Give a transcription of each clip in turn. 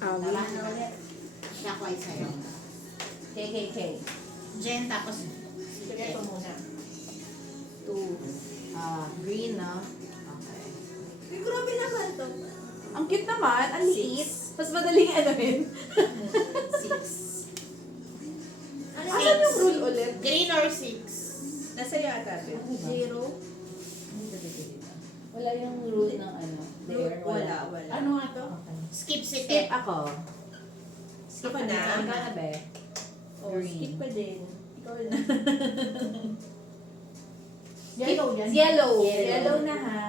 Tama na ulit. Clockwise sa'yo. K. Jen, tapos Sige, ito muna. 2. Green, no? Okay. Ay, grabe naman to. Ang cute naman, ang liit. Mas madaling anuhin. 6. Ano Asan yung rule ulit? Green or 6? Nasa iyo ata. 0. Wala yung rule ng ano. There, Wala. Ano nga to? Okay. Skip si Skip Tep. ako. Ako na. Ikaw na, be. Oh, Green. skip pa din. Ikaw na. Yellow yan. Yellow. Yellow. Yellow na, ha?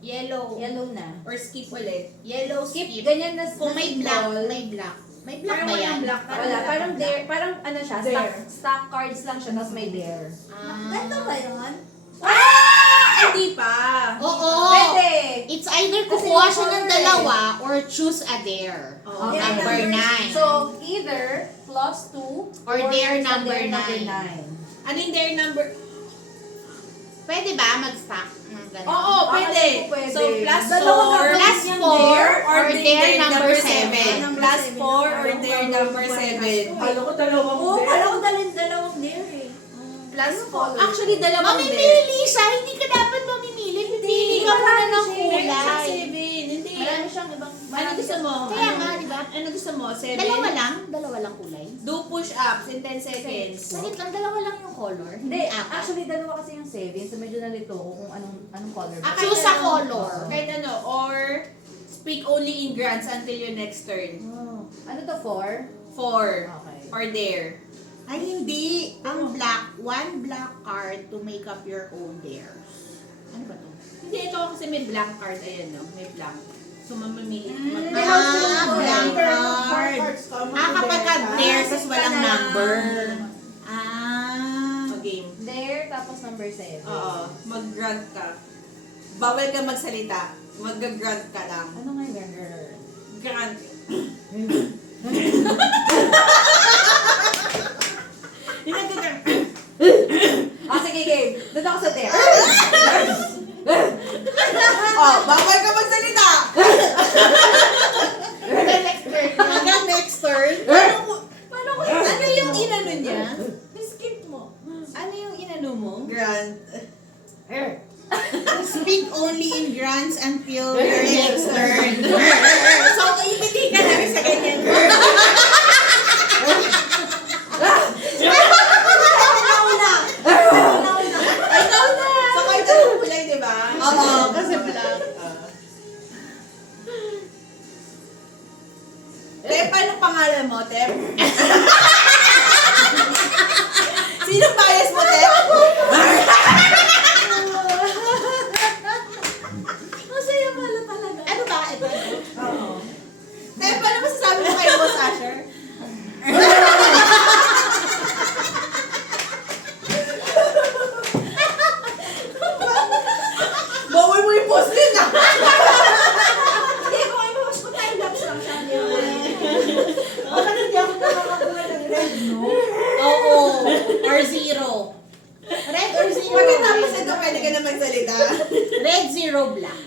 Yellow. Yellow na. Or skip ulit. Yellow Skip, skip. ganyan na Kung may black, symbol. may black. May black Parang ba yan? walang black. Wala, parang there, parang ano siya, There. stock cards lang siya, tapos may there. Ganito ba yun? Hindi pa. Oo. Pwede! It's either Kasi kukuha yung siya ng color dalawa or choose a dare. Oh, Okay. Number 9. So, either plus 2 Or there it's a number there nine. 9. ano yung their number? Pwede ba mag-stack? Ganun. Oo, pwede. Akala ko pwede. So, plus Dalawang 4. Plus Yan, 4 or then there number seven. 7. Plus 4 or their number 7. Alam ko dalawang Oo, kala ko dalawang there eh. Plus Ano 4. color? Actually, dalawang there. Mamimili siya, hindi ka dapat mamimili. Pili ka muna ng kulay. 7. Hindi. Marami siyang ibang... Ano gusto mo? Kaya nga, di ba? Ano gusto mo? 7? Dalawa lang kulay. Do push-ups in 10 seconds. Sagit lang, dalawa lang yung color. Hindi, apat. actually dalawa kasi yung 7, so medyo nalito ko kung anong color ba. Choose a color. Kahit ano, or speak only in grants until your next turn. Oh. Ano to, 4? 4. Okay. Or there. Ay, hindi. Ang black, one black card to make up your own dare. Ano ba to? Hindi, ito kasi may blank card. Ayan, no? May blank. So, mamamili. Blank card. Kapag ka dare, tapos walang number. O game. There, tapos number 7. Oo. Mag-grant ka. Bawal ka magsalita. Mag-grant ka lang. Ano nga yung gender? Grant. Hindi ka grant. Sige, game. Doon ako sa there. Bawal ka magsalita. Hanggang next turn. Paano ko ano yung inano niya? Skip mo. Ano yung inano mo? Grant. Speak only in grants until your next turn. So, ibigay ka na sa ganyan. Ikaw na! So, kahit anong kulay, di ba? Oo, kasi black. Tep, ano pangalan mo, Tep? Sino bias mo, Tep? Masaya pala talaga. Ano ba? Ito? Tep, ano masasabi mo kay Boss Asher? Bawal mo yung post din, ah! Hindi ko kayo mas time-lapse lang siya. Hindi ko Bakit hindi ako nakakakuha ng red, no? Oo. Or zero. Red or zero. Pagkatapos ito, pwede ka na magsalita. Red, zero, black.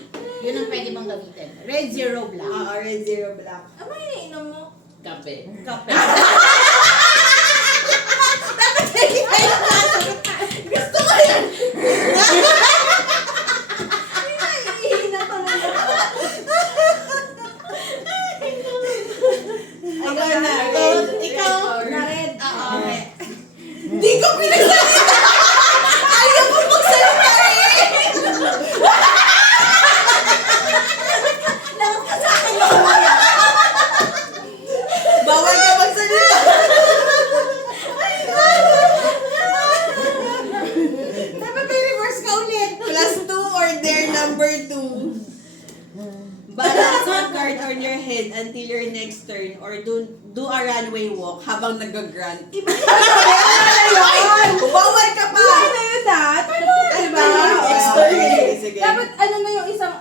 Yun ang pwede mong gamitin. Red, zero, black. Oo, red, zero, black. Ano yung iniinom mo? Kape. Kape. Gusto ko yan! Ihina talaga. Ikaw na. Ikaw. Na red. Oo. Hindi ko pinagsalita! Ayaw ko magsalita eh! Lagot ka sa akin. Bawal ka magsalita! Dapat may reverse ka ulit. Plus 2 or their number 2. Balance one card on your head until your next turn or do a runway walk habang nag-grunt. Ay! Bawal ka pa! Ano yun, Dad? Diba? Next turn. turn. Sige. Dapat ano na yung isang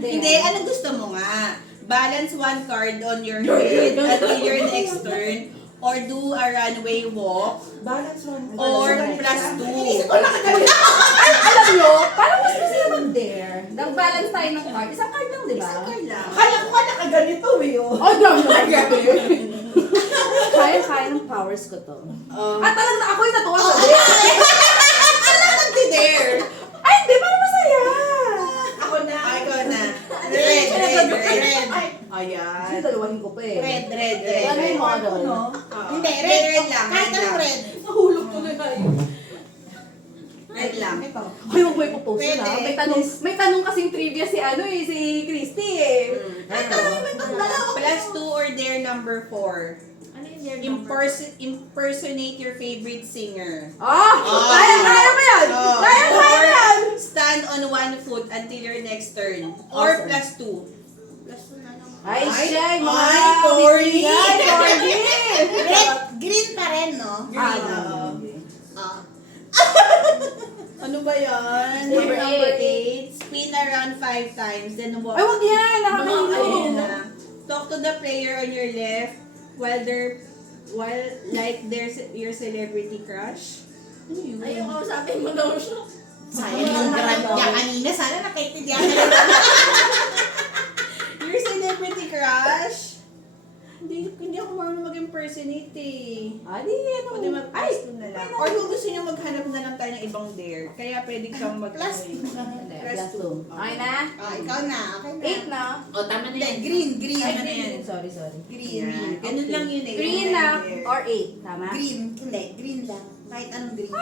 there? Hindi, anong gusto mo nga? Balance one card on your head until your next turn or do a runway walk, Balance one. or +2. Alam nyo, parang mas gusto yung mag-dare. Nag-balance tayo ng card. Isang card lang, di ba? Isang card lang. Kaya ko ka nakaganito eh. Oh. Oh, dami naman. Kaya ng powers ko to. At talagang ako yung natuwa sa dare. Nagdi-dare. Ay, hindi, parang masaya. Ako na. Ay, ikaw na. Red. Kasi Ayan. dalawahin ko pa eh. Red. Ano yung model? Hindi, red. lang. Kahit ang red. Nahulog tuloy tayo. Red lang. Ay, huwag mo ipopost Pwede. na. May tanong kasing trivia si si Christy eh. +2 or dare number 4. Ano yung their number? Impersonate your favorite singer. Kaya mo yan! Kaya Or yan! stand on one foot until your next turn. Or Awesome. +2. Plus 2 na lang. Ay, Ay, Shay, mga ay, Cory! Ay, Cory! Red, green pa rin, no? Green. Ah. Ano ba yan? Number Number eight. 8. Spin around 5 times. Then walk. Ay, wag yan! Ayun Nakakahilo. na. Talk to the player on your left while like there's your celebrity crush. Ano yun? Ayaw ko sabihin mo daw siya. Sayang yung grant niya kanina. Sana nakaintindihan ka rin. Your celebrity crush? Hindi ako marunong mag-impersonate eh. Di, ano? Pwede mag-plus 2 na lang. Or kung gusto nyo maghanap na lang tayo ng ibang dare, kaya pwede kang mag- Plus Hindi, Plus plus 2. 2. Okay na? Ikaw na. Okay na. 8 na. O, tama na Hindi, yan. green. Ay, Ano yan? sorry. Green. Yan. Ganun lang yun eh. Green Ganun na lang yun. or 8, tama? Green. Hindi, green lang. Kahit anong green.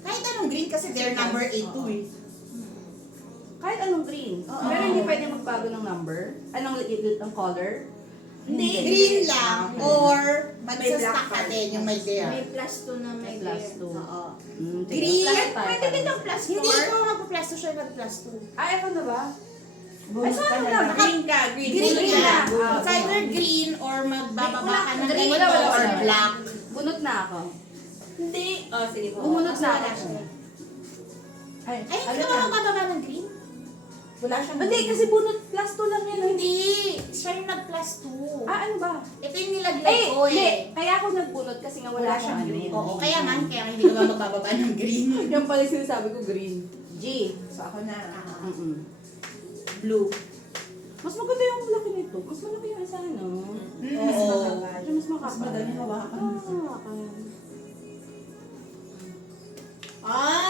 Kahit anong green kasi they're number 8 too eh. Kahit anong green. Pero hindi pwede magbago ng number. Ang color. Hindi, green lang. Or magsastack black ka din yung may there. May plus 2 na may May plus there. 2. Oo. Green. Green. Pwede din ang plus 4. Hindi ko mag-plus 2 siya mag-plus 2. Ay, ako na ba? Bonus ka na lang. Green ka, green. Green Green ka. lang. It's either green or magbababa ka ng Green. ganito Wala. or black. Bunot na ako. Hindi. Oh, sige po. Bumunot na Wala ako. siya. Ay, Ay, ano hindi ka na? magbababa ng green? Wala siyang... Hindi, kasi bunot plus 2 lang yan. Hindi. Siya yung nag-plus 2. Ano ba? Ito yung nilagay Ay, ko hindi. eh. Kaya ako nagbunot kasi nga wala Wala siyang siyang ano. green. Oo, kaya man, kaya hindi ko nga magbababa ng green. Yan pala yung sinasabi ko, green. G. So ako na. Mm-mm. Blue. Mas maganda yung laki nito. Mas malaki yung isa, no? Mas Oo. makapal. Siya mas makapal. Mas madali hawakan.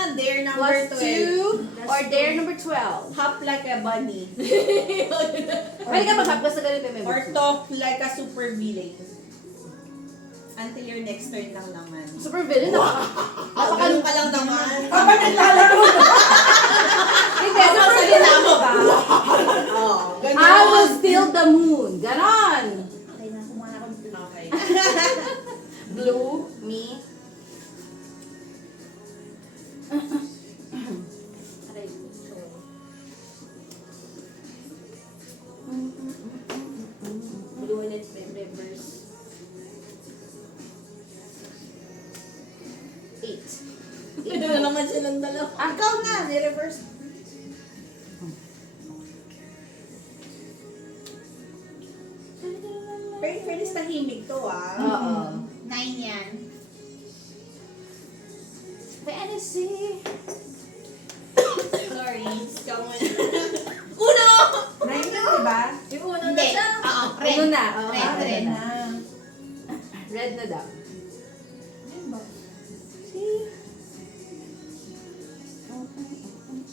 Dare number Plus 12. 2 or dare number 12. Hop like a bunny. Pwede ka mag-hapgas na ganito may Or talk like a super villain. Until your next turn lang naman. Super villain. Napakano ka lang naman. Kapag naglalaro na. Hindi, super villain mo ba? Oh, ganun. I will steal the moon. Ganon. Okay na, kumuha na ako ng blue. Okay. Blue, me. Blue ulit, reverse. 8. Ito na naman silang dalawa. Ikaw na, ni-reverse. Fairness tahimik to ah. Oo. 9 yan. Fantasy. Sorry. Ikaw muna. Uno! 9 yun, diba? Yung una na Hindi. siya. Oo, red. Ano na? Oo, Red, red red. na. Red na daw. Ayun ba?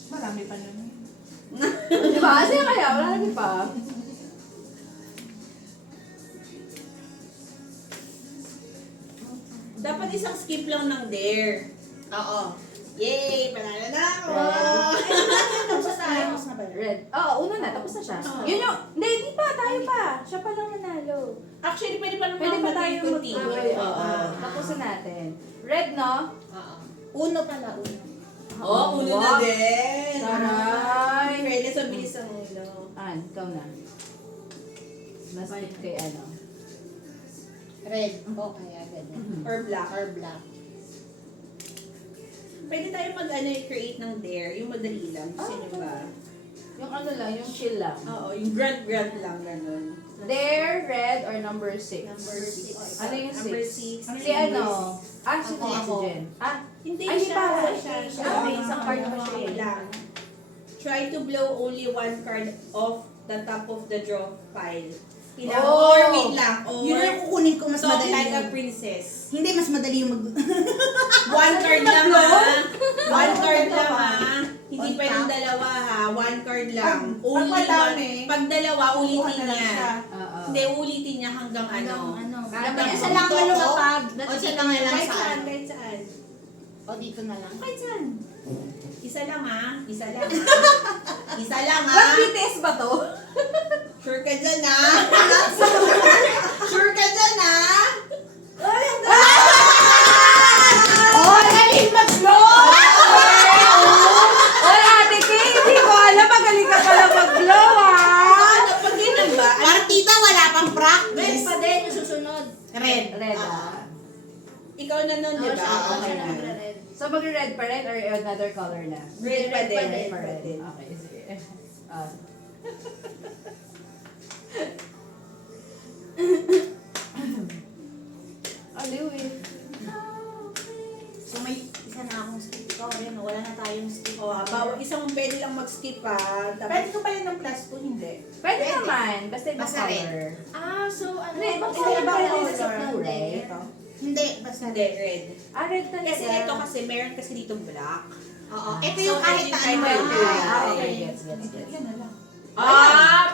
Marami pa naman. Di ba? Kasi kaya, wala na pa. Dapat isang skip lang ng dare. Oo. Yay! Panalo na ako! Tapos na tayo. Tapos na ba yun? Red. Oo, una na. Tapos na siya. Oo. Yun yung, hindi pa, tayo pa. Siya pa lang nanalo. Actually, pwede pa naman Pwede pa tayo mag-continue. mag-tuloy. Oo. Tapos na natin. Red, no? Oo. Uno pala, uno. Oh, uno na Wow. din. Taray. Fairness, ang bilis ang ulo. Ikaw na. Mas kay ano. Red. O kaya ganyan. Or black. Or black. Pwede tayo create ng dare. Yung madali lang. Gusto nyo ba? Yung ano lang, yung chill lang. Oo, yung grunt lang, ganun. Dare, red, or number 6? Number 6. Ano yung Number 6? 6. Si ano? Ah, si Ako. Jen. Ah, Hindi Ay, siya. pa. Siya. May isang card pa siya eh. lang. Try to blow only one card off the top of the draw pile. Kailangan, Oh. or wait lang, or Yun yung kukunin ko mas talk madali. like a princess. Hindi, mas madali yung mag... One card lang ha. One Ano card ba? lang ha. Hindi On pwedeng top? dalawa ha. One card lang. Pag Only madami, one. Pag dalawa, ulitin niya. oo. Hindi, ulitin niya hanggang ano. Ano? Kaya ba Isa yan? lang Dito ang ako? lumapag. O, isa lang yan lang Kahit saan? saan, kahit saan. O, dito na lang. Kahit saan. Isa lang ha. Isa lang ha. Isa lang ha. What BTS ba to? Sure ka dyan ha. Sure ka dyan ha. Oh, galing mag-blow! Oy, Ate Kay, hindi ko alam. Magaling ka pala mag-blow, ah. Ano pag ganyan ba? Partida, wala pang Red practice. pa din yung susunod. Red. Red, Ah. ah. Ikaw na nun, di ba? Siya Okay na na. magre-red. So, mag-red pa rin or another color na? Red pa din. Red Red Pa pa rin. din. Okay, sige. Ah. Aliw eh. So, may isa na akong skip. Ikaw rin, wala na tayong skip. O, bawal isang pwede lang mag-skip ha. Pwede ko pa yun ng plus 2, hindi. Pwede naman. Basta ibang Basta red. color. Ah, so ano? Hindi, ibang Kasi color ibang pa rin color. sa blue, right? Ito. Hindi, basta Hindi, red. Ah, red talaga. Kasi ito kasi, meron kasi dito black. Oo. Ah. Ito yung So, kahit ito yung na kahit ano. na ano. Ah, okay. Gets, gets, gets. Yan na lang. Up!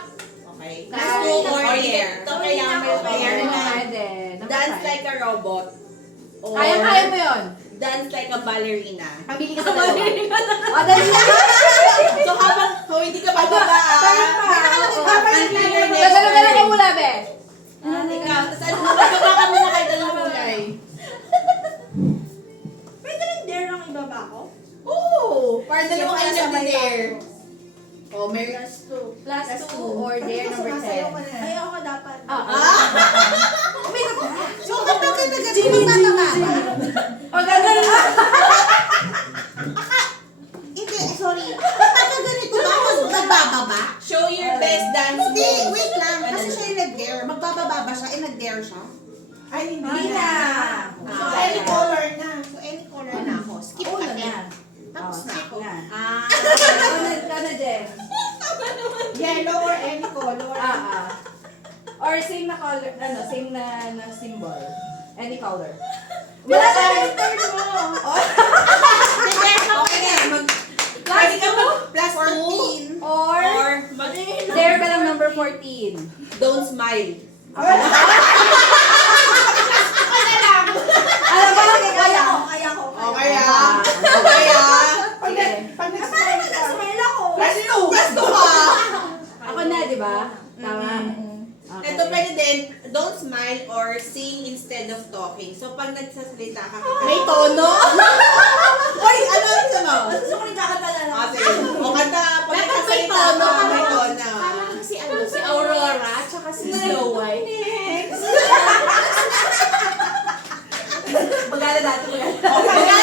Okay. Plus Plus two 2 or or dare. So, Kaya hindi may na ako pair pwede. na. Pwede. Number Dance 5. like a robot. Or Kaya mo yun. dance like a ballerina. Pabili ka sa dalawa. O, dali na. So habang hindi ka bababa Dala ka mula, be. ikaw, tapos ano, bababa ka muna kahit dalawang kulay. Pwede rin dare ang ibaba ko? Oo! Para dalawang ay Sabay nag-dare. tayo. Oh, meron. Plus 2. Plus 2 or dare number Sumasayaw 10. ka na. Ay, ako dapat. So, kapag ka nag-skip, bababa ba? O, gano'n. Hindi, sorry. Kapag ka ganito ba, magbababa? Show your best dance Hindi, moves. wait lang. Kasi siya yung nag-dare. Magbababa ba siya? nag-dare siya? Ay, hindi Hindi na. na. So, any color na. So, any color na ako. Skip Oo ka na din. na. Tapos na ako. Ah, Ikaw na, Jen. Yellow or any color. Ah. Or same na color, same na symbol. Any color. Wala ka rin turn mo. okay na. Pwede ka mag-plus 2 14. or mag Dare ka lang number 14. don't smile. Alam ba lang Kaya ko, kaya ko. Okay ah. Okay ah. Sige. Pag nag-smile ka. Smile ako. Plus 2 ka. Ako na, di ba? Tama. Okay. Ito pwede din, don't smile or sing instead of talking. So pag nagsasalita ka, May tono? Oy, ano ang gusto mo? Gusto ko rin kakanta na lang. Kasi, o kanta, pag Dapat may nagsasalita tono. ka, may tono. Parang si ano, si Aurora, tsaka si Snow White. Magala dati, magala.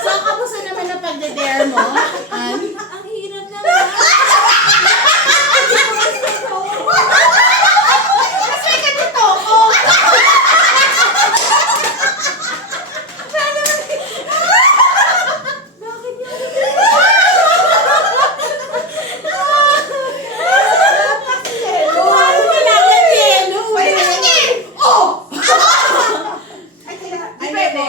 So, kamusta naman ang pagde-dare mo? Ang hirap naman. Kasi ganito ako. Bakit yun? Ay, kaya. Ay, pwede.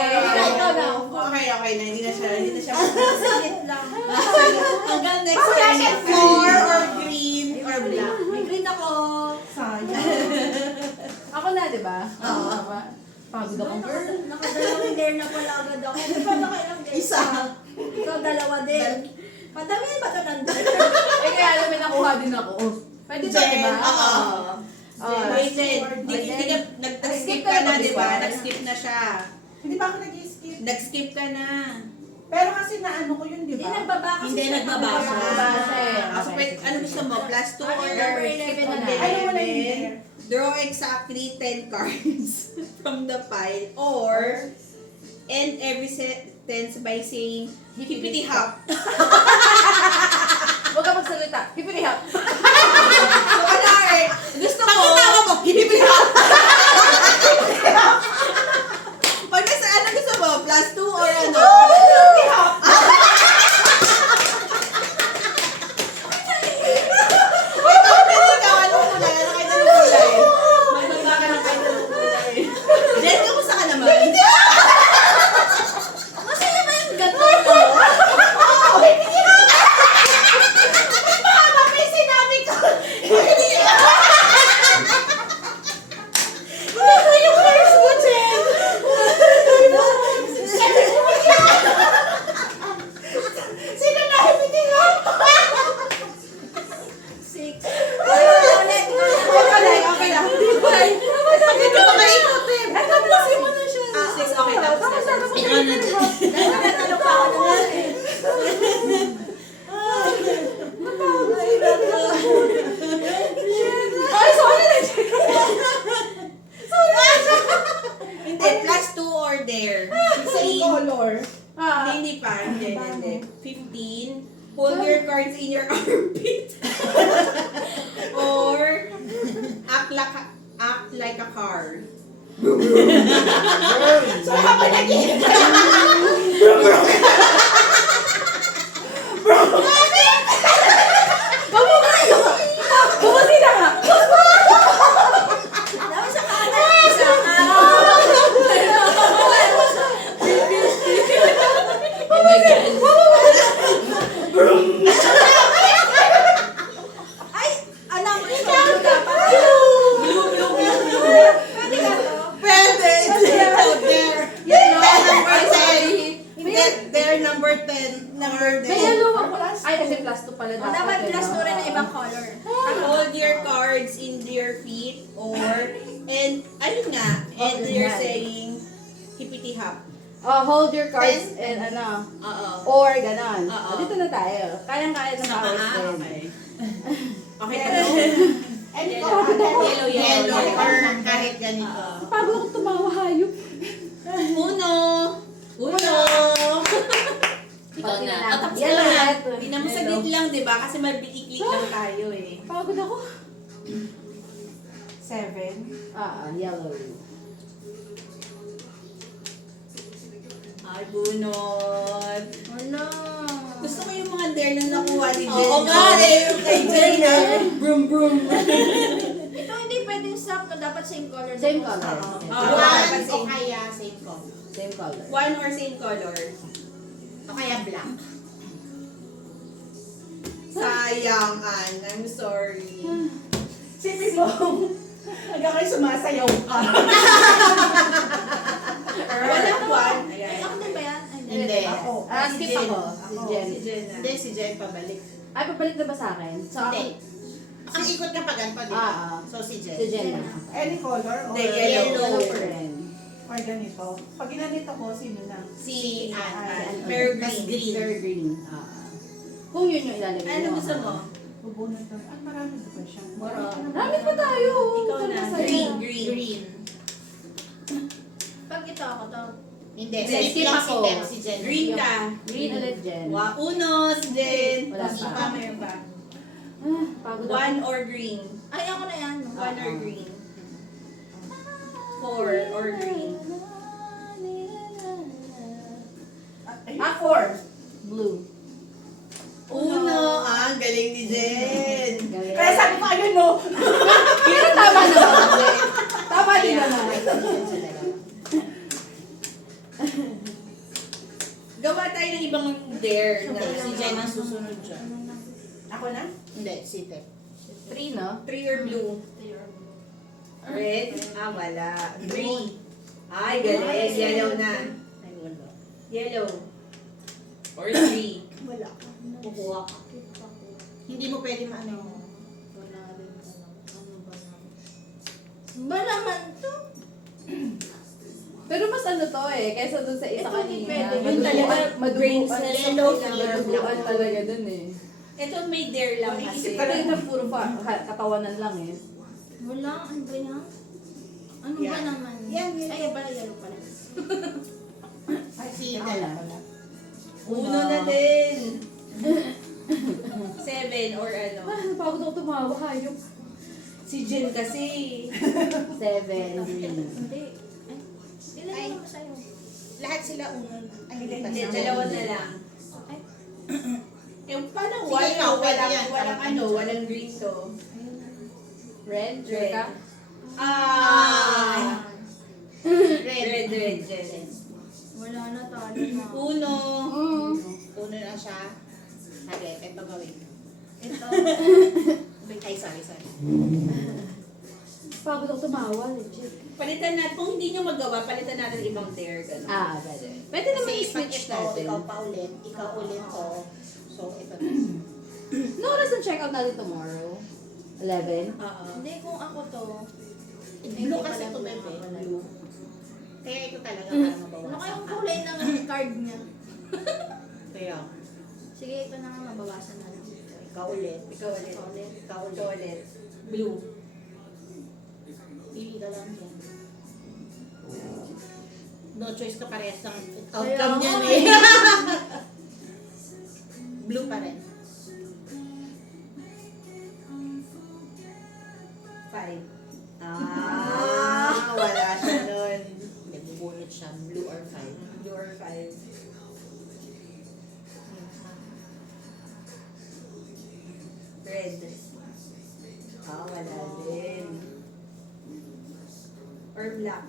Ikaw na. Okay na. Hindi na siya. Saglit lang. Hanggang next Wala time. siya floor or green or black. May green ako. Sayang. Ako na, di ba? Oo. Tama. Pagod ako, girl. Nakadalawang dare na pala agad ako. Di ba nakailang dare? Isa. Ikaw dalawa din. Madami ba ito ng dare? Eh, kaya alam, may nakuha din ako. Pwede ba, di ba? Oo. Wait, hindi ka, nag-skip ka na, di ba? Nag-skip na siya. Hindi pa ako nag-skip. Nag-skip ka na. Pero kasi naano ko yun, di Hindi ba? nagbaba kasi. Hindi siya. nagbaba siya. Nagbaba siya eh. Ah, so, ano gusto mo? Plus 2 or Number skip 11 ko na. na. Ano mo na yun? 11? Draw exactly 10 cards from the pile or end every sentence by saying hippity hop. Huwag Huwag ka magsalita. Hipirihap. So, kunwari, gusto ko... Pagkatawa mo, hipipihap! Pag nasa, ano gusto mo? Plus 2 or ano? Ikaw, pero ikaw, anong kulay? Ano kayo ng kulay? Magbaba ka ng kayo ng kulay. Jen, kamusta ka naman? Masaya ba yung gato? Tama, may sinabi ko! Hindi ko yung curse mo, Jen! Sino na hipitihap? Six. Okay lang. Bakit ka ba maikot eh? Ay, tapusin mo na siya. 6, okay, tapos na. Ikaw na. Natalo pa ako naman. Ay, sorry na. Hindi, plus 2 or there. Same 15. color. Hindi pa. Hindi. 15. Hold your cards in your armpit. Or act like a car. So habang nag-iingat. Bumusin na nga. Tapos sa kanan, isa. Oh my God. Ay, alam mo, ikaw dapat. Pwede ka to? Pwede. It's out there. There number 10. May- There number 10. Number May 10. yellow ako. Ay, kasi plus 2 pala O, dapat. dapat eh, plus no? 2 rin na ibang color. Hold your cards in your feet and ayun nga, and Oh, you're yan. saying hippity hop. Hold your cards and ano, Oo. or ganon. Oo. Dito na tayo. Kayang-kaya ng powers din. Okay. Okay na to? And Yellow, yellow yellow. or kahit ganito. Pagod ako tumawa, hayop. Uno. Uno. Ikaw na. O, tapos ka Yellow na. red. Hindi mo saglit lang, di ba? Kasi mabili-click lang tayo eh. Pagod ako. 7. Yellow. Ay, bunot. Wala. Gusto ko yung mga dare na nakuha ni Jen. Oo nga, eh. Yung kay Jen na. Brum, brum. Ito hindi pwedeng sakto. Dapat same color. Same color. One o kaya same color. Same color. One or same color. O kaya black. Sayang, Ann. I'm sorry. Sipin mo, hanggang kayo sumasayaw ka. Walang one. Ay, Ayan. ako din ba yan? Ay, Hindi. Ako. Skip ako. Si Jen. Si Jen na. Hindi, si Jen pabalik. Ay, pabalik na ba sa akin? So, Hindi. Ang ikot ka pa ganito, di ba? So si Jen. Si Jen na. Any color or Hindi, yellow. Yellow pa rin. or ganito. Pag ginanito ko, sino na? Si Ann. Pear Tas green. green. Very green. Kung yun yung ilalagay Ano mo. gusto mo? Bubunot ko. Ang marami ko ba siya? Marami pa tayo. Ikaw na. Saan sa'yo? Green, green. Green. Pag ito ako to. Hindi. Hindi, Skip skip lang ako. si Jen. Green ka. Green ulit, Jen. Wow. Uno, si Jen. Wala Si pa. pa, mayroon pa. Pagod ako. One or green. Ay, ako na yan. One or green. Four or green. Four. Blue. Uno. Ang galing ni Jen. Galing. Kaya sabi ko, ayun no. Pero tama naman. Tama din naman. Gawa tayo ng ibang dare na Si Jen ang susunod dyan. Ako na? Hindi, si Tep. 3, no? Three or blue. Red? Wala. Green. Ay, galing. Yellow na. Ay, wala. Yellow. Or three. Wala. Kukuha ka. Hindi mo pwede maano. Ba naman to? Pero mas ano to eh, kaysa dun sa isa Ito, hindi kanina. pwede. Yun talaga, brain maduguan. cells. Yellow, Maduguan talaga dun eh. Ito may dare lang kasi. Isip ka rin na puro katawanan lang eh. Wala. Ano ba yan? Ano ba Yan. naman? Yan, yan. Ay, pala yellow pala. Si Ako Tep. na. Uno na din. 7 or ano. Pagod ako tumawa, hayop. Si Jen kasi. 7, green. Hindi. Ay, ilan Ay. naman sa'yo? Lahat sila unang. Ay, hindi pa Hindi, siya. dalawa na lang. Ay, Yung parang Sige, white, ikaw, pwede walang, yan. walang ano, walang green to. Red, Red. ka? Ah! Red. Red, Jen. wala na talo na. Uno. Uno na siya. Sige, ito gawin. Ito. Ay, sorry. Pagod ako tumawa, legit. Palitan natin, kung hindi nyo magawa, palitan natin ibang dare. Ganun. Pwede. Pwede naman Kasi pag i-switch ito, natin. ikaw pa ulit, ikaw ulit to. So, ito na. No oras ang check out natin tomorrow? 11? Oo. Hindi, kung ako to. Blue kasi ito, bebe. Blue. Kaya ito talaga para mabawasan. Ano kayong kulay ng card niya? Kaya, Sige, ito na nga mabawasan na lang. ikaw ulit. Ikaw ulit. Ikaw ulit. Ikaw Ikaw ulit. ulit. Blue. Pili ka lang yan. No choice ka parehas ng Kaya outcome niyan nga eh. Blue pa rin. 5. Wala siya nun. Nagbubunot siya. Blue or 5. Blue or 5. Red. Wala din. Or black.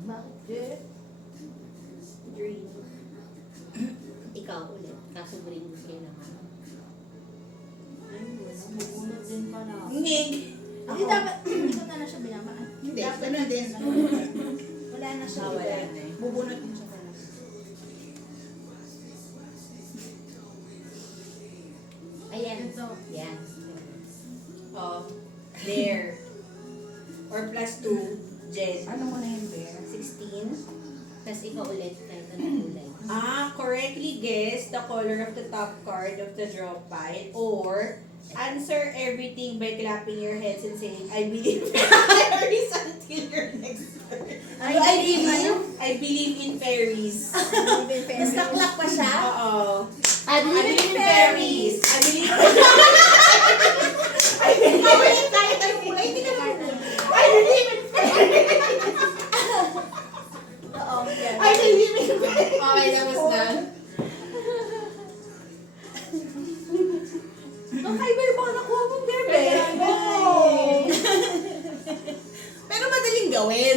Bakit? Green. Ikaw ulit. Kaso green kailangan. Ay, wala. Bubunot din pala. Nig. Hindi dapat, hindi ko na siya binamaan. Hindi, ganun din. Wala na siya. Wala na eh. Bubunot din siya talaga. Ayan. Ito. Yan. Oh. There. Or plus 2. Jen. Ano mo na yun, Bear? 16. Tapos ikaw ulit kahit anong kulay. Correctly guess the color of the top card of the draw pile or answer everything by clapping your hands and saying, I believe in fairies until your next turn. I believe in fairies. Mas naklap pa siya? Oo. I believe in fairies. I believe ulit kahit anong kulay. Hindi ka naman. I believe in Oo. yan. I believe in Okay, tapos na. Kakaiba yung mga nakuha mong derbe. Kaya nga eh. Pero madaling gawin.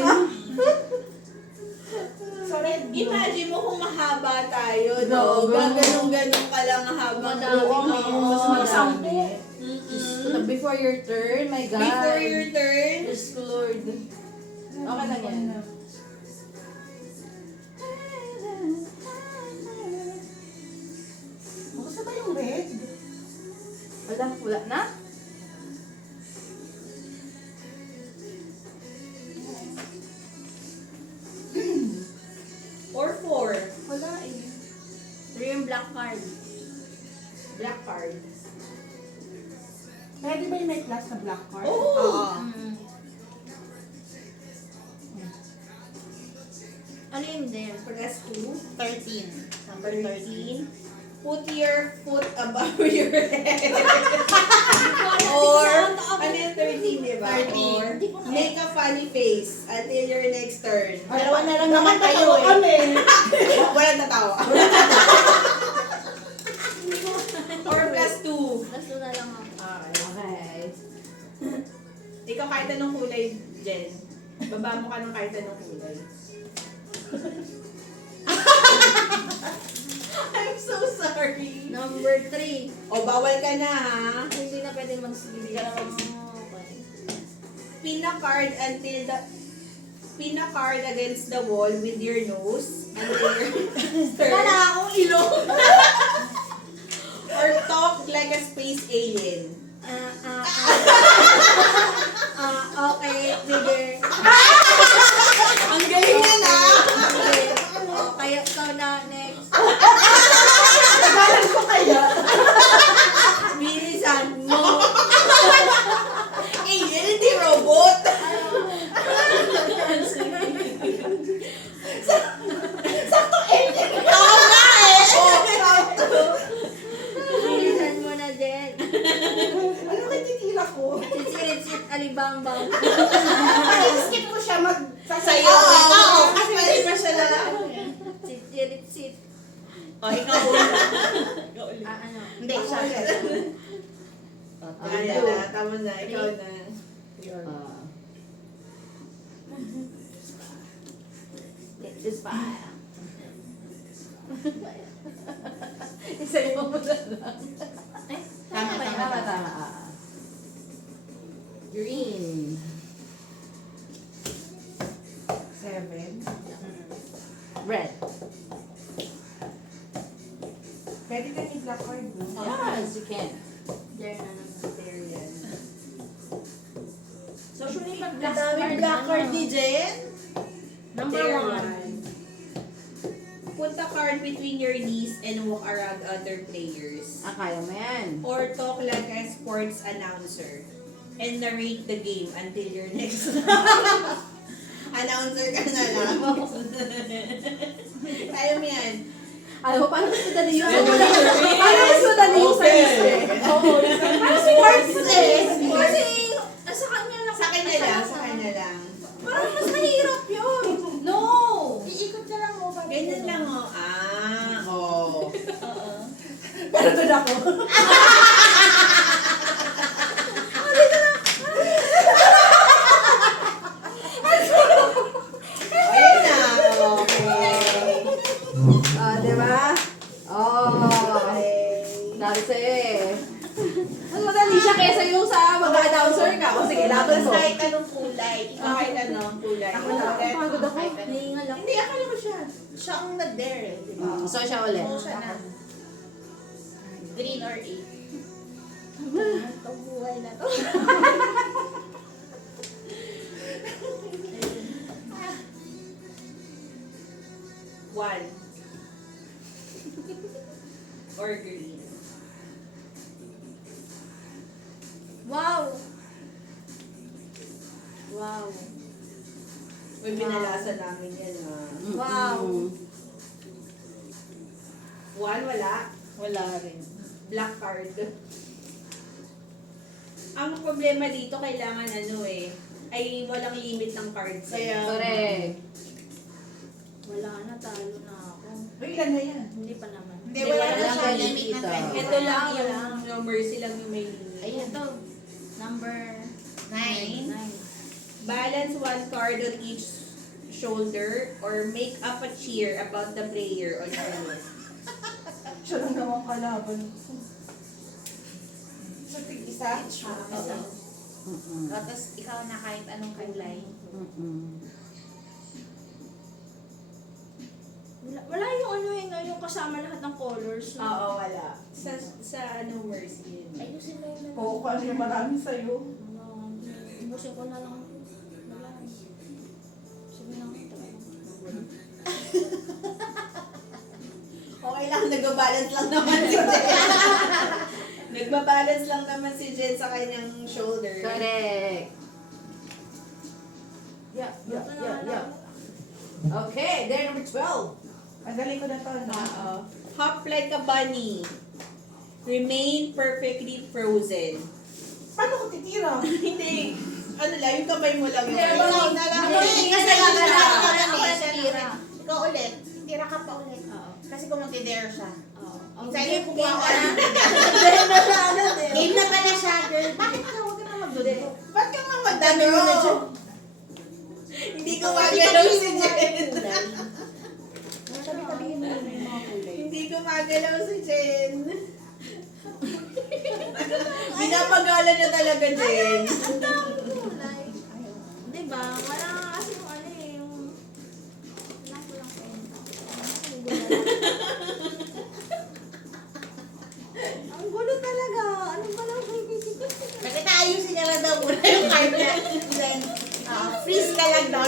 Imagine mo kung mahaba tayo, no? Ganun-ganun ka lang habang Madami. Mas Madami. magsampo. Before your turn, my God. Before your turn, Diyos ko, Lord. Okay lang yan. Gusto ba yung red? Wala na? or 4, Wala eh. Ito yung black card. black card. Pwede ba yung may class na black card? Oo. Mm. Ano yun din? Plus 2, 13. Number 13. 13. Put your foot above your head. Or, ano yung 13, di ba? 13. Or, make a funny face until your next turn. Dalawa na lang naman kayo eh. kami. Walang tatawa. Or plus 2. Plus na lang ako. Okay. Ikaw kahit anong kulay, Jen. Baba mo ka ng kahit anong kulay. I'm so sorry. Number 3. O, bawal ka na, ha? Hindi na pwede mag-sleep. Hindi ka na mag-sleep. Okay. Pin a card until the... Pin a card against the wall with your nose until your turn. Wala akong ilong. Or talk like a space alien. Okay, sige. Ang galing na na! Sige. Kaya ikaw na next. Galan ko kaya. Bilisan mo! Alien, hindi robot! Sakto alien! Oo nga eh! bang bang. skip ko siya Sa'yo. Oo, Kasi hindi pa siya na. Sit, jirit, sit. O, ikaw una. Ano? Hindi, siya. Ayan na, tama na. Ikaw na. This fire. Isayo mo na lang. Tama. Green. 7. Red. Pwede ka ni black card, no? Yes, you can. There na naman. There yan. So, usually pag Ang daming black card ni Jen. Number There 1. Put a card between your knees and walk around other players. Kaya mo yan. Or talk like a sports announcer and narrate the game until your next announcer ka na lang. Kaya mo yan. Alam mo, paano mas madali yung paano mas madali yung service eh? Parang sports eh. Kasi, sa kanya lang. Sa kanya lang, sa kanya lang. Parang mas mahirap yun. No! Iikot ka lang mo. Ganyan lang oh. Oh. Pero doon ako. Ayan na. Okay. Di ba? Dami sa'yo eh. Mas madali siya kesa yung sa mag-announcer ka. O sige, laban mo. Kahit anong kulay. Kahit ano, kulay. Ako na ulit. Pagod ako. Nahingal ako. Hindi, akala ko siya. Siya ang nag-dare eh, di ba? So siya ulit. Oo, siya na. Green or 8? Itong buhay na to. One. Or green. Wow. Wow. May binalasan namin yan ah. Wow. One, wala. Wala rin. Black card. Ang problema dito, kailangan ano eh, ay walang limit ng cards. Kaya, Correct. Wala na, talo na ako. Uy, ilan na yan? Hindi pa naman. Hindi, wala na Wala siya kang limit na limit, 20. ito lang yung no mercy lang yung may limit. Ayan to. Number 9. 9. Balance one card on each shoulder or make up a cheer about the player on your list. Siya lang naman kalaban. Sa tig-isa? Oo. Tapos ikaw na kahit anong kulay. Wala yung ano yun, no, yung kasama lahat ng colors. No? Oo, wala. Sa no mercy yun. Ayusin mo yun. Oo, kung ano yung marami sa'yo. Ibusin ko na lang. Wala. Sige lang. Okay lang, nagbabalance lang naman si Jen. Nagbabalance lang naman si Jen sa kanyang shoulder. Correct. Yeah. Okay, there number 12. Ang galing ko na to, no? Oo. Hop like a bunny. Remain perfectly frozen. Paano ko titira? Hindi. Ano lang, yung kamay mo lang. Ikaw na lang. Ako, Hindi, hindi kasi na lang. ako Ako siya tira. Ikaw ulit. Tira ka pa ulit. Oo. Kasi kung magti-dare siya. Oo. Sa'yo yung kumuha ka na. Game na siya, ano din. Game na pala siya, girl. Bakit ka? Huwag ka na magdudo. Ba't ka nga Dami mo na dyan. Hindi ko magalaw si Jen. Tabi-tabihin mo yung mga kulay. Hindi ko magalaw si Jen. Binapagala niya talaga, Jen. Ang dami kulay. Diba? Wala nga kasi yung ano eh, yung... Wala ko lang Ang gulo talaga. Ano ba lang Kasi naayusin niya lang daw muna yung card niya. Then, freeze ka lang daw.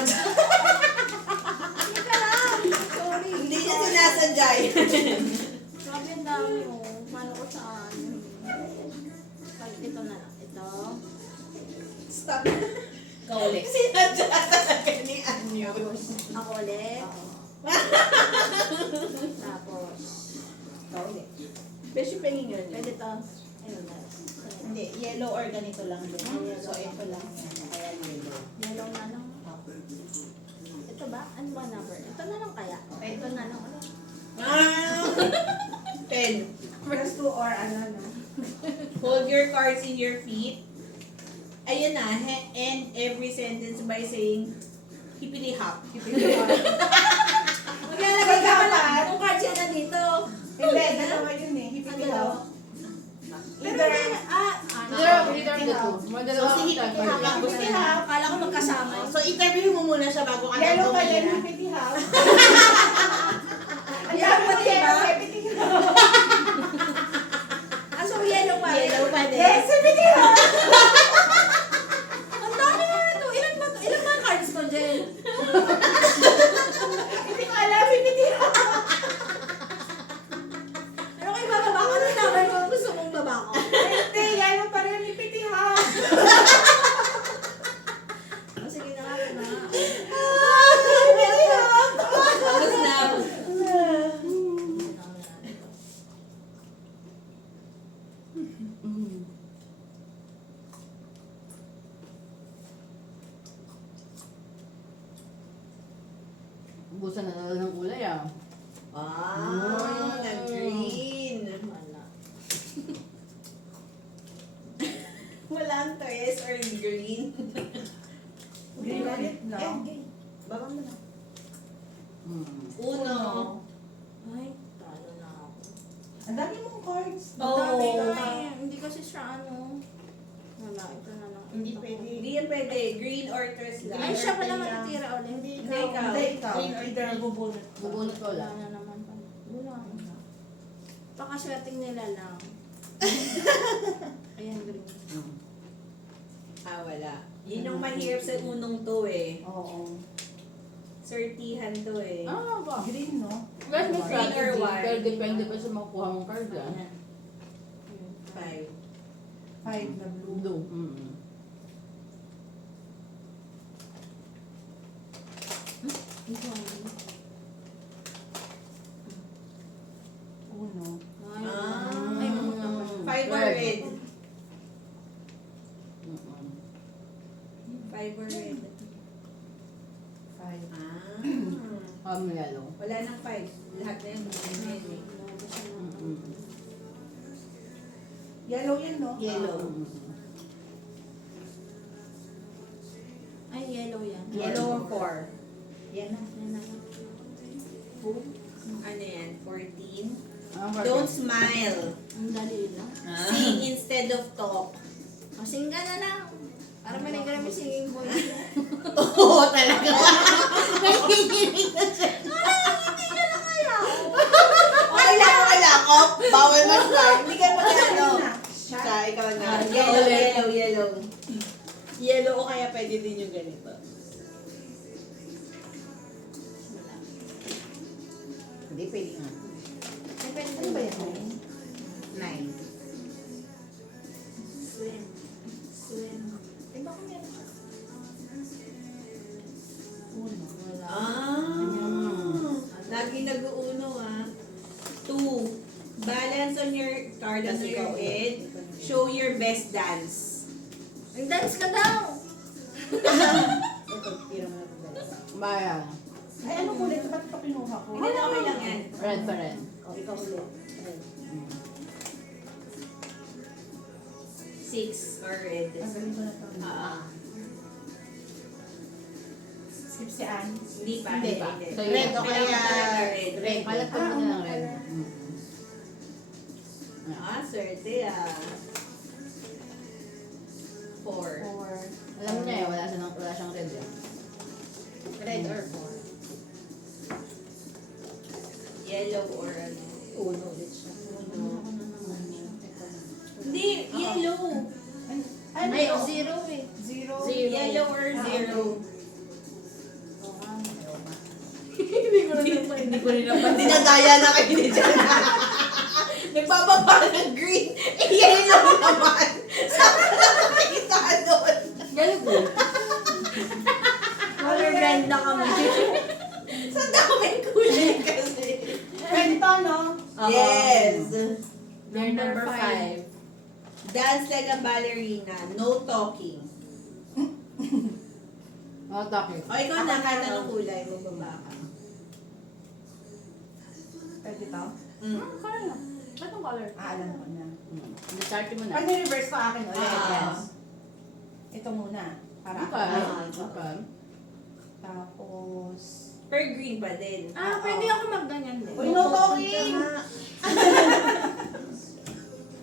Sorry. Hindi niya sinasadya yun. Grabe ang dami mo. Paano ko saan? Ito na lang. Ito. Stop. Ikaw ulit. Sinadya talaga ni Anyo. Ako ulit. Tapos. Ikaw ulit. Beshi pahingan niya. Pwede to. Ayun na. Hindi, yellow or ganito lang din. So, ito lang yan. Kaya yellow. Yellow na lang. Ito ba? Ano ba number? Ito na lang kaya? Okay, ito na lang. Ano? Ah! 10. Plus 2 or ano na. Hold your cards in your feet. Ayun na, end every sentence by saying, hippity hop. Maglalagay ka pala. Yung cards yan na dito. Hindi, dalawa yun eh. Hipiti Ano? Pero Either, hindi, Leader of the two. Mga dalawa So, si ang Hippity type. Hop. Gusto niya. Akala ko magkasama. So, interview mo muna siya bago ka yellow ka din, tumira. hipiti half. Ang dami pa din ba? Hipiti half. Ah, so yellow pa rin. Yellow pa din. Yes, hipiti half. Ang dami na ito. Ilan ba ito? Ilan ba ang cards ko, Jen? Hindi ko alam, hipiti half. Ano kayo bababa ko? Ano number mo gusto mong baba ko? Hindi, yellow pa rin, hipiti half. Oh, sige na nga. Ito na nga. Tapos na. Ubusan na lang ng kulay ah. Wow, nag-green. Wala. Walang toys or green. Green ulit, no? Baba mo na. Uno. Ay, talo na ako. Ang dami mong cards. Oh. Ang dami na eh. Hindi kasi siya ano. Wala, ito na lang. Hindi Ito. pwede. Hindi yan pwede. Green or toys lang. Ay, siya pala matitira ulit. Hindi Hindi ikaw. ikaw. Hindi, ikaw. Green or Either bubunot ko. Bubunot ko Wala lang. na naman pala. Wala na. Pakaswerting nila lang. Ayan, green. Ah, wala. Yun yung mahirap sa unong to eh. Oo. Sortihan to eh. Ah, ba? Green, no? Guys, may Green or strategy. white? Pero depende pa sa makuha mong card ah. Ayan. 5. 5 na blue. Blue. Ito ang Uno. Ay, Ah. ay, ano naman. 5 or Red. red. 5 or red. 5. Ah. Yellow. Wala nang 5. Lahat na yun. Green na yun eh. Yellow yan, no? Yellow. Ay, yellow yan. Yellow or 4. Yan na. Yan na. Ano yan? 14. Ang Don't smile. Ang dali lang. Sing instead of talk. Masing ka na lang. Para manigra may singing voice mo. Oo, talaga. Nanginginig na siya. Hindi ka na kaya. Okay lang, okay lang. Oh, bawal mag-smile. Hindi ka mag-ano. Shot. Siya, ikaw na. Ah, Yellow, ulit. yellow, yellow. Yellow o kaya pwede din yung ganito. Hindi, pwede nga. Depende Ano ba yan? 9. Swim. Swim. Eh, baka meron siya. Uno. Wala. Lagi nag-uuno ah. 2. Balance on your card on your head. Show your best dance. Mag-dance ka daw. Ito, tira mo na ito dalawa. Bayan. Ay, ano ulit? Ba't ito kinuha ko? Hindi na okay lang yan. Red pa rin. O, ikaw ulit. 6 or red. Tanggalin ko na ito. Ah. Skip si Anne. Hindi pa. Hindi. Sa'yo. Red o Kailangan kaya talaga red. red. Malat pa muna ng red. Ah, swerte ah. 4. Or Alam niya eh, wala siyang red eh. Red or 4. Yellow or ano. Uno ulit siya. Hindi, yellow. Ano Ay, to? zero eh. Zero. Yellow or zero. Hindi ko rin naman. Dinadaya na kayo ni Jan. Nagbababa ng green. Eh, yellow naman. Saan ka nakakita doon? Galing ko. Colorblind na kami. Sa daming kulay kasi. Pwede to, no? Yes. Number 5. Dance like a ballerina. No talking. Oh, topic. O ikaw na, kahit anong kulay, magbaba ka. Pwede to? Color na. Anong color? Alam ko na. Start mo na. Pwede reverse ko akin ulit. Yes. Ito muna. Para ako. Okay. Okay. Tapos... Per green pa din. Pwede ako magganyan din. Uy, no talking!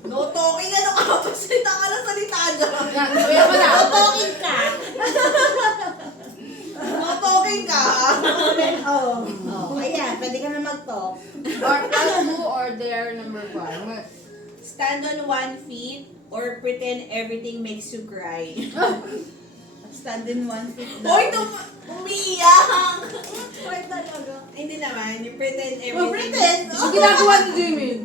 No talking, ano ka? Pasalita ka lang salita dyan. Yan, kuya ko na. No talking ka. No talking ka. Oh. Oh, ayan, pwede ka na mag-talk. Or who or their number 1. Stand on 1 feet or pretend everything makes you cry. Stand in 1 feet. Hoy, umiyak! Why talaga? Hindi naman, you pretend everything. pretend. Ang ginagawa ni Jimin.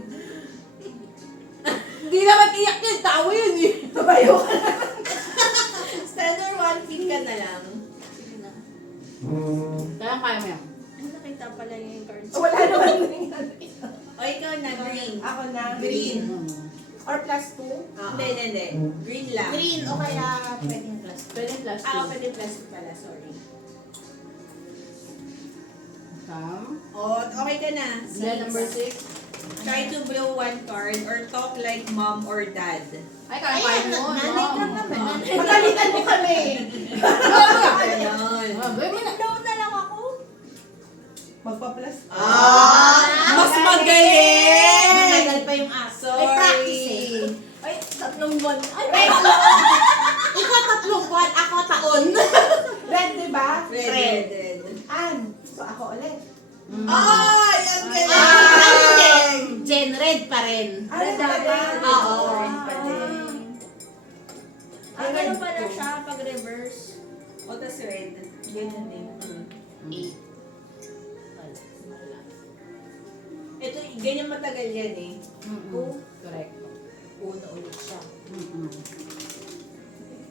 Hindi naman iyak yun. Tawa yun eh. Tumayo ka na. Stand on 1 feet ka na lang. Sige na. Kaya mo yan. Ay, nakita pala yung cards. Wala naman. O ikaw na, green. Ako na. Green. Or plus 2? Hindi. Green lang. Green o kaya pwedeng plus. Pwede plus 2. Pwede plastic pala, sorry. O, okay ka na. Then number 6. Try to blow 1 card or talk like mom or dad. Ay, kaya Ayan, mo. nanay lang naman. Pagalitan mo kami. Ganon. Baby na. Down na lang ako. Magpa-plus. Mas magaling! Matagal pa yung aso. Ay, practice eh. Sorry. Ay, 3 buwan. Ay, Ikaw 3 buwan, ako taon. Red, di ba? Red. So ako ulit. Ay, ang galing! Ano din? Gen Red pa rin. Red talaga. Oo. Red pa din. ganun pala siya pag reverse. O, tas red. Ganyan din. 8. Ito, ganyan matagal yan eh. Correct. Una ulit siya.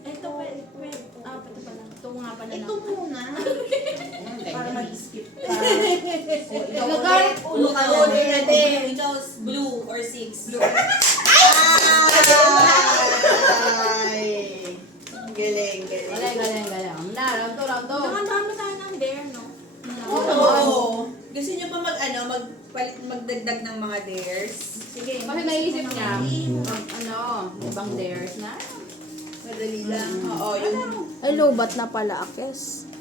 Ito, pwede. Pwede pala. Ito nga pala Ito lang. muna. Para mag-skip ka. Nagalit Ulo ka ulit na din. Ikaw, blue or 6. Blue. Ay! Galing. Galing. Na, round 2. Nakadami tayo ng dare, no? Oo. Gusto niyo pa magdagdag ng mga dares? Sige. Kasi naisip niya, ibang dares na. Madali lang. Oo, yung Ay, lobat na pala, Akes.